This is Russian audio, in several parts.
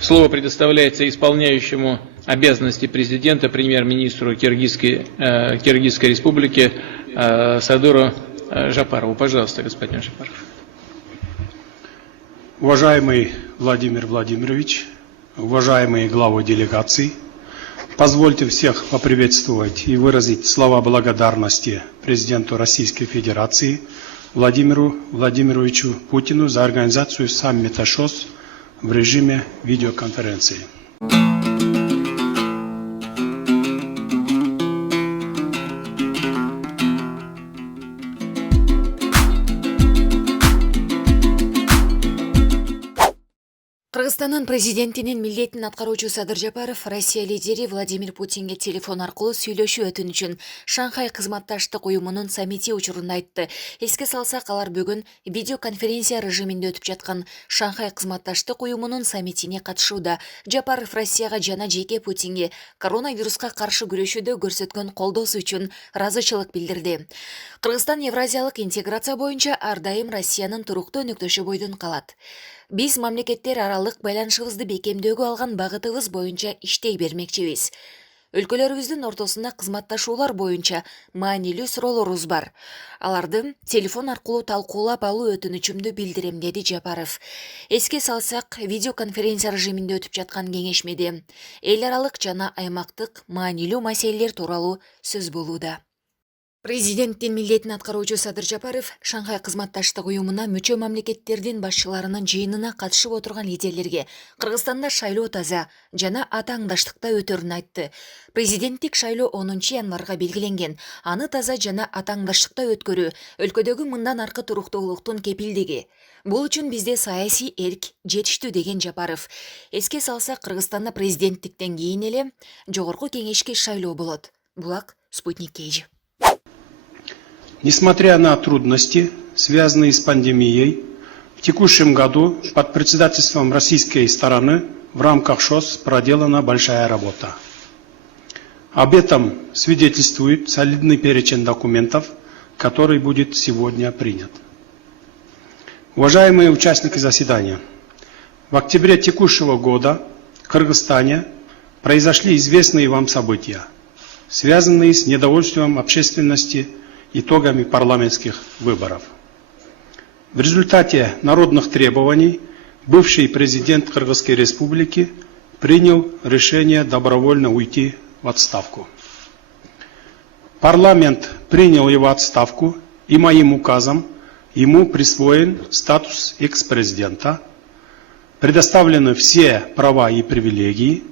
Слово предоставляется исполняющему обязанности президента, премьер-министру Киргизской республики Садыру Жапарову. Пожалуйста, господин Жапаров. Уважаемый Владимир Владимирович, уважаемые главы делегаций, позвольте всех поприветствовать и выразить слова благодарности президенту Российской Федерации Владимиру Владимировичу Путину за организацию саммита ШОС в режиме видеоконференции. Кыргызстандын президентинин милдетин аткаруучу Садыр Жапаров Россия лидери Владимир Путинге телефон аркылуу сүйлөшүү өтүнүчүн Шанхай кызматташтык уюмунун саммити учурунда айтты. Эске салсак, алар бүгүн видеоконференция режиминде өтүп жаткан Шанхай кызматташтык уюмунун саммитине катышууда. Жапаров Россияга жана жеке Путинге коронавируска каршы күрөшүүдө көрсөткөн колдоосу үчүн ыраазычылык билдирди. Кыргызстан евразиялык интеграция боюнча ар дайым Россиянын туруктуу өнөктөшү бойдон калат. Биз мамлекеттер аралык байланышыбызды бекемдөөгө алган багытыбыз боюнча иштей бермекчибиз. Өлкөлөрүбүздүн ортосунда кызматташуулар боюнча маанилүү суроолорубуз бар. Аларды телефон аркылуу талкуулап алуу өтүнүчүмдү билдирем, деди Жапаров. Эске салсак, видеоконференция режиминде өтүп жаткан кеңешмеде эл аралык жана аймактык маанилүү маселелер тууралуу сөз болууда. Президенттин милдетин аткаруучу Садыр Жапаров Шанхай кызматташтык уюмуна мүчө мамлекеттердин башчыларынын жыйынына катышып отурган лидерлерге Кыргызстанда шайлоо таза жана атаңдаштыкта өтөрүн айтты. Президенттик шайлоо 10 январга белгиленген. Аны таза жана атаңдаштыкта өткөрүү өлкөдөгү мындан аркы туруктуулуктун кепилдиги. Бул үчүн бизде саясий эрк жетиштүү, деген Жапаров. Эске салсак, Кыргызстанда президенттиктен кийин эле жогорку кеңешке шайлоо болот. Булак Спутник Кейжи. Несмотря на трудности, связанные с пандемией, в текущем году под председательством российской стороны в рамках ШОС проделана большая работа. Об этом свидетельствует солидный перечень документов, который будет сегодня принят. Уважаемые участники заседания, в октябре текущего года в Кыргызстане произошли известные вам события, связанные с недовольством общественности итогами парламентских выборов. В результате народных требований бывший президент Кыргызской республики принял решение добровольно уйти в отставку. Парламент принял его отставку, и моим указом ему присвоен статус экс-президента, предоставлены все права и привилегии,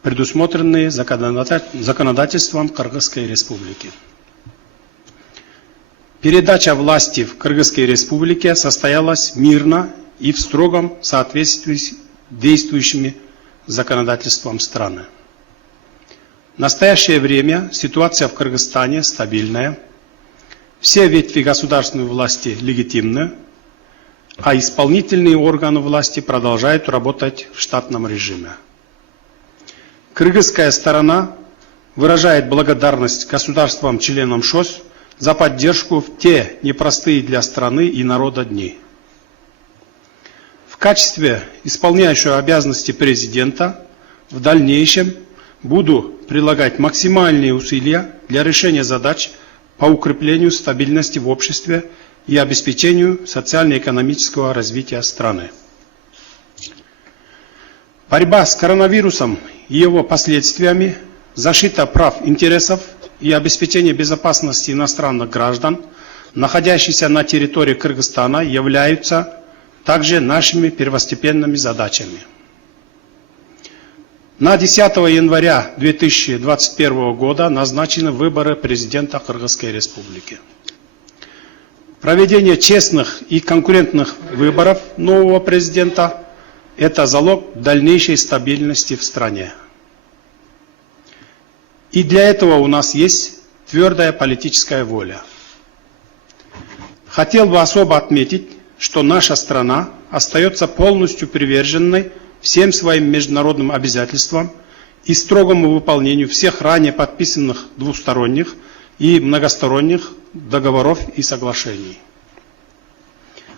предусмотренные законодательством Кыргызской республики. Передача власти в Кыргызской республике состоялась мирно и в строгом соответствии с действующими законодательством страны. В настоящее время ситуация в Кыргызстане стабильная, все ветви государственной власти легитимны, а исполнительные органы власти продолжают работать в штатном режиме. Кыргызская сторона выражает благодарность государствам-членам ШОС за поддержку в те непростые для страны и народа дни. В качестве исполняющего обязанности президента в дальнейшем буду прилагать максимальные усилия для решения задач по укреплению стабильности в обществе и обеспечению социально-экономического развития страны. Борьба с коронавирусом и его последствиями, защита прав интересов и обеспечение безопасности иностранных граждан, находящихся на территории Кыргызстана, являются также нашими первостепенными задачами. На 10 января 2021 года назначены выборы президента Кыргызской республики. Проведение честных и конкурентных выборов нового президента – это залог дальнейшей стабильности в стране. И для этого у нас есть твердая политическая воля. Хотел бы особо отметить, что наша страна остается полностью приверженной всем своим международным обязательствам и строгому выполнению всех ранее подписанных двусторонних и многосторонних договоров и соглашений.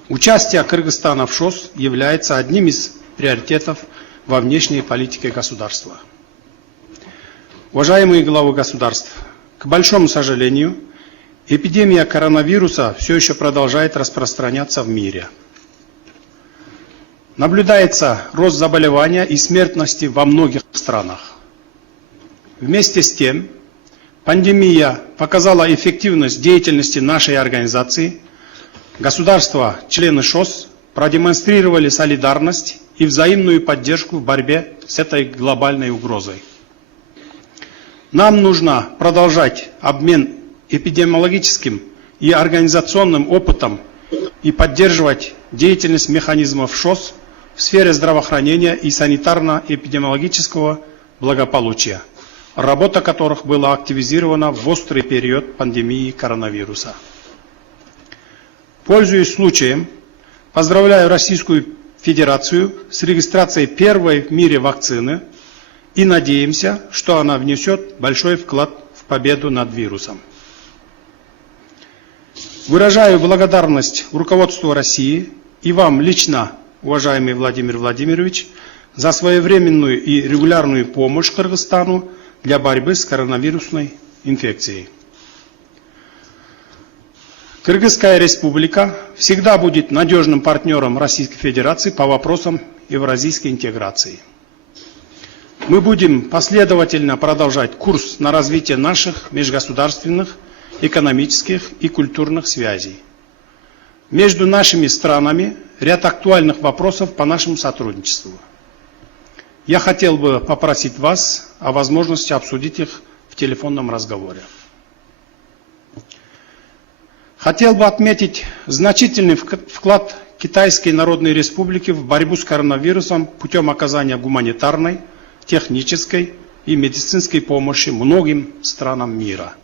Участие Кыргызстана в ШОС является одним из приоритетов во внешней политике государства. Уважаемые главы государств, к большому сожалению, эпидемия коронавируса все еще продолжает распространяться в мире. Наблюдается рост заболевания и смертности во многих странах. Вместе с тем, пандемия показала эффективность деятельности нашей организации. Государства, члены ШОС, продемонстрировали солидарность и взаимную поддержку в борьбе с этой глобальной угрозой. Нам нужно продолжать обмен эпидемиологическим и организационным опытом и поддерживать деятельность механизмов ШОС в сфере здравоохранения и санитарно-эпидемиологического благополучия, работа которых была активизирована в острый период пандемии коронавируса. Пользуясь случаем, поздравляю Российскую Федерацию с регистрацией первой в мире вакцины и надеемся, что она внесет большой вклад в победу над вирусом. Выражаю благодарность руководству России и вам лично, уважаемый Владимир Владимирович, за своевременную и регулярную помощь Кыргызстану для борьбы с коронавирусной инфекцией. Кыргызская республика всегда будет надежным партнером Российской Федерации по вопросам евразийской интеграции. Мы будем последовательно продолжать курс на развитие наших межгосударственных, экономических и культурных связей. Между нашими странами ряд актуальных вопросов по нашему сотрудничеству. Я хотел бы попросить вас о возможности обсудить их в телефонном разговоре. Хотел бы отметить значительный вклад Китайской Народной Республики в борьбу с коронавирусом путем оказания гуманитарной, технической и медицинской помощи многим странам мира.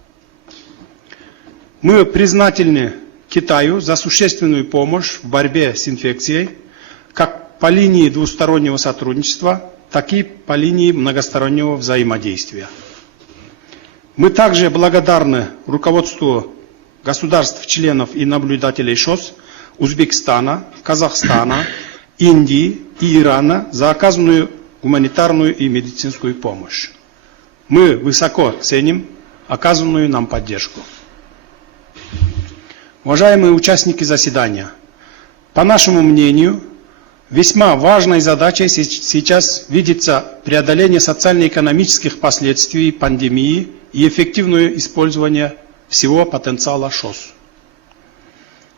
Мы признательны Китаю за существенную помощь в борьбе с инфекцией, как по линии двустороннего сотрудничества, так и по линии многостороннего взаимодействия. Мы также благодарны руководству государств-членов и наблюдателей ШОС Узбекистана, Казахстана, Индии и Ирана за оказанную гуманитарную и медицинскую помощь. Мы высоко ценим оказанную нам поддержку. Уважаемые участники заседания, по нашему мнению, весьма важной задачей сейчас видится преодоление социально-экономических последствий пандемии и эффективное использование всего потенциала ШОС.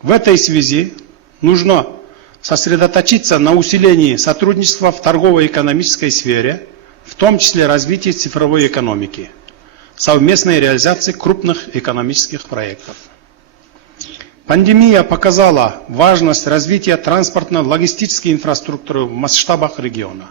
В этой связи нужно сосредоточиться на усилении сотрудничества в торгово-экономической сфере, в том числе развитии цифровой экономики, совместной реализации крупных экономических проектов. Пандемия показала важность развития транспортно-логистической инфраструктуры в масштабах региона.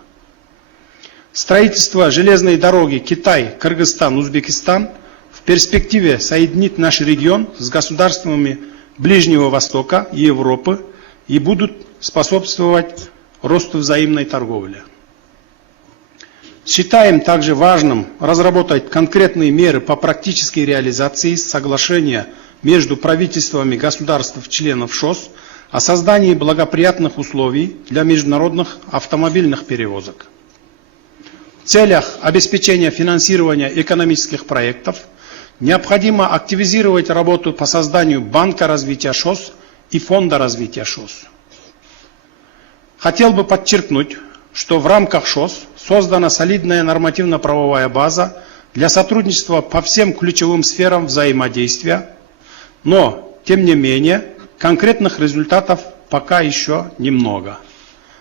Строительство железной дороги Китай-Кыргызстан-Узбекистан в перспективе соединит наш регион с государствами Ближнего Востока и Европы и будут способствовать росту взаимной торговли. Считаем также важным разработать конкретные меры по практической реализации соглашения между правительствами государств-членов ШОС о создании благоприятных условий для международных автомобильных перевозок. В целях обеспечения финансирования экономических проектов необходимо активизировать работу по созданию Банка развития ШОС и Фонда развития ШОС. Хотел бы подчеркнуть, что в рамках ШОС создана солидная нормативно-правовая база для сотрудничества по всем ключевым сферам взаимодействия, но, тем не менее, конкретных результатов пока еще немного,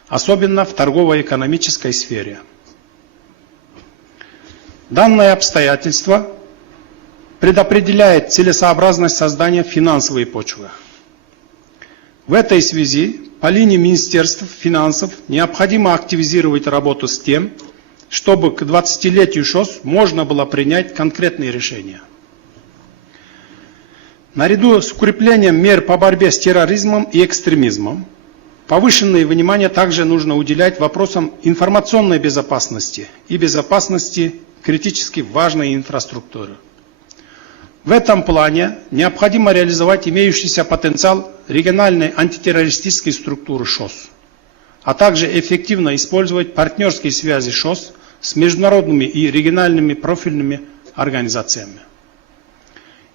особенно в торгово-экономической сфере. Данное обстоятельство предопределяет целесообразность создания финансовой почвы. В этой связи по линии Министерств финансов необходимо активизировать работу с тем, чтобы к 20-летию ШОС можно было принять конкретные решения. Наряду с укреплением мер по борьбе с терроризмом и экстремизмом, повышенное внимание также нужно уделять вопросам информационной безопасности и безопасности критически важной инфраструктуры. В этом плане необходимо реализовать имеющийся потенциал региональной антитеррористической структуры ШОС. а также эффективно использовать партнерские связи ШОС с международными и региональными профильными организациями.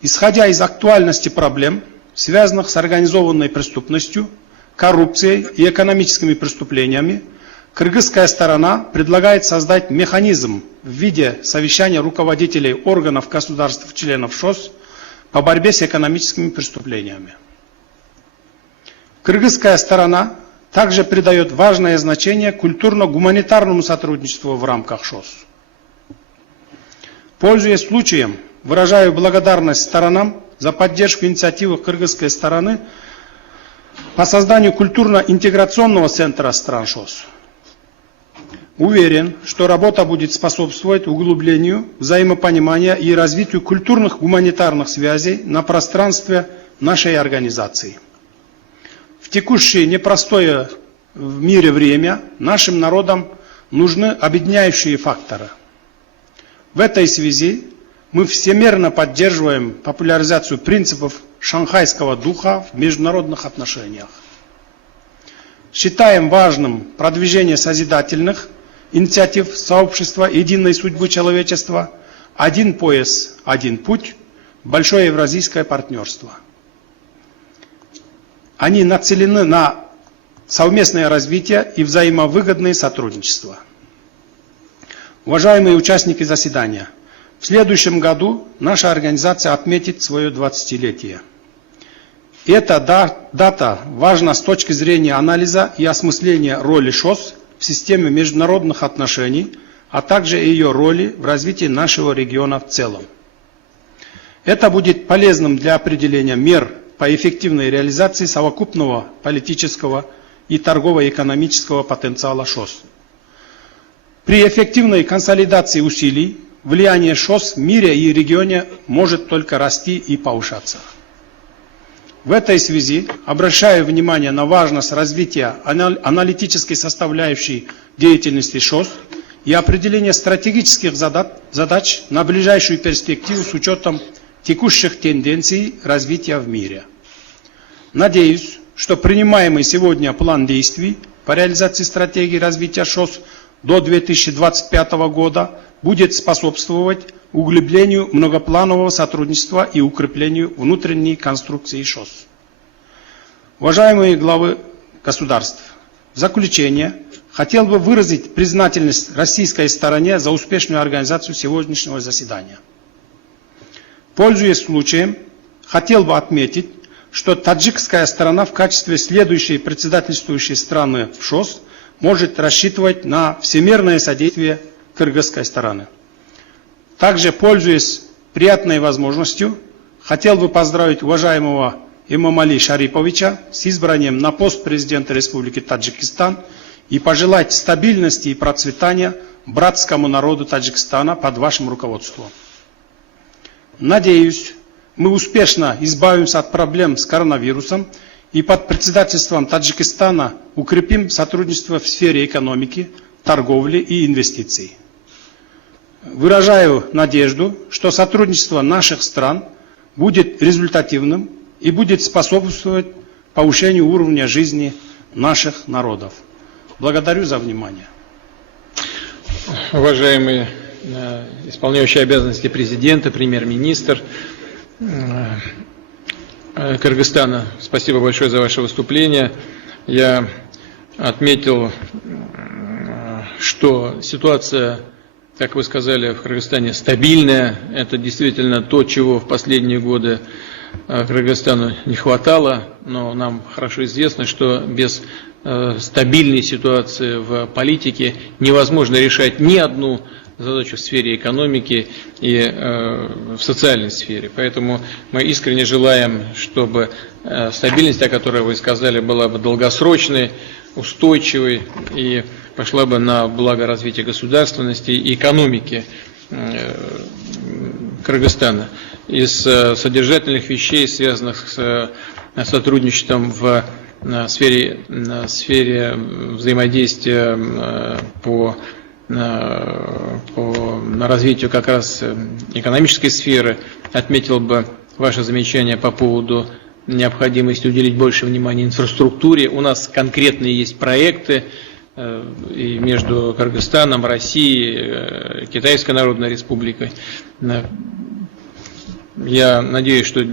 Исходя из актуальности проблем, связанных с организованной преступностью, коррупцией и экономическими преступлениями, кыргызская сторона предлагает создать механизм в виде совещания руководителей органов государств-членов ШОС по борьбе с экономическими преступлениями. Кыргызская сторона также придает важное значение культурно-гуманитарному сотрудничеству в рамках ШОС. Пользуясь случаем, выражаю благодарность сторонам за поддержку инициативы кыргызской стороны по созданию культурно-интеграционного центра стран ШОС. Уверен, что работа будет способствовать углублению взаимопонимания и развитию культурных гуманитарных связей на пространстве нашей организации. В текущее непростое в мире время нашим народам нужны объединяющие факторы. В этой связи мы всемерно поддерживаем популяризацию принципов шанхайского духа в международных отношениях. Считаем важным продвижение созидательных инициатив сообщества единой судьбы человечества, один пояс, один путь, большое евразийское партнерство. Они нацелены на совместное развитие и взаимовыгодное сотрудничество. Уважаемые участники заседания, в следующем году наша организация отметит свое 20-летие. Эта дата важна с точки зрения анализа и осмысления роли ШОС в системе международных отношений, а также ее роли в развитии нашего региона в целом. Это будет полезным для определения мер по эффективной реализации совокупного политического и торгово-экономического потенциала ШОС. При эффективной консолидации усилий влияние ШОС в мире и регионе может только расти и повышаться. В этой связи обращаю внимание на важность развития аналитической составляющей деятельности ШОС и определения стратегических задач на ближайшую перспективу с учетом текущих тенденций развития в мире. Надеюсь, что принимаемый сегодня план действий по реализации стратегии развития ШОС до 2025 года будет способствовать углублению многопланового сотрудничества и укреплению внутренней конструкции ШОС. Уважаемые главы государств, в заключение хотел бы выразить признательность российской стороне за успешную организацию сегодняшнего заседания. Пользуясь случаем, хотел бы отметить, что таджикская сторона в качестве следующей председательствующей страны в ШОС может рассчитывать на всемирное содействие кыргызской стороны. Также, пользуясь приятной возможностью, хотел бы поздравить уважаемого Эмомали Шариповича с избранием на пост президента Республики Таджикистан и пожелать стабильности и процветания братскому народу Таджикистана под вашим руководством. Надеюсь, мы успешно избавимся от проблем с коронавирусом и под председательством Таджикистана укрепим сотрудничество в сфере экономики, торговли и инвестиций. Выражаю надежду, что сотрудничество наших стран будет результативным и будет способствовать повышению уровня жизни наших народов. Благодарю за внимание. Уважаемый исполняющий обязанности президента, премьер-министр Кыргызстана, спасибо большое за ваше выступление. Я отметил, что ситуация, как вы сказали, в Кыргызстане стабильная. Это действительно то, чего в последние годы Кыргызстану не хватало, но нам хорошо известно, что без стабильной ситуации в политике невозможно решать ни одну задачу в сфере экономики и в социальной сфере. Поэтому мы искренне желаем, чтобы стабильность, о которой вы сказали, была бы долгосрочной, устойчивой и пошла бы на благо развития государственности и экономики Кыргызстана. Из содержательных вещей, связанных с сотрудничеством в сфере взаимодействия по развитию как раз экономической сферы, отметил бы ваше замечание по поводу необходимость уделить больше внимания инфраструктуре. У нас конкретные есть проекты и между Кыргызстаном, Россией, Китайской Народной Республикой. Я надеюсь, что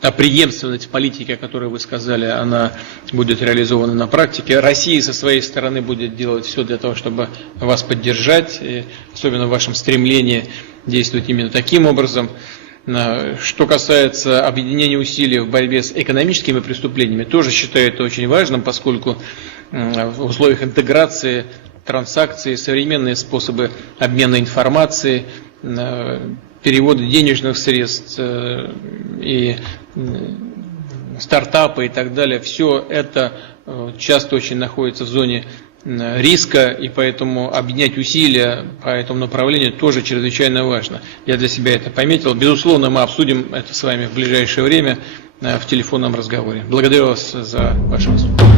та преемственность политики, о которой вы сказали, она будет реализована на практике. Россия со своей стороны будет делать все для того, чтобы вас поддержать, и особенно в вашем стремлении действовать именно таким образом. Что касается объединения усилий в борьбе с экономическими преступлениями, тоже считаю это очень важным, поскольку в условиях интеграции транзакций, современные способы обмена информацией, перевода денежных средств и стартапы и так далее, все это часто очень находится в зоне риска, и поэтому объединять усилия по этому направлению тоже чрезвычайно важно. Я для себя это пометил. Безусловно, мы обсудим это с вами в ближайшее время в телефонном разговоре. Благодарю вас за ваше выступление.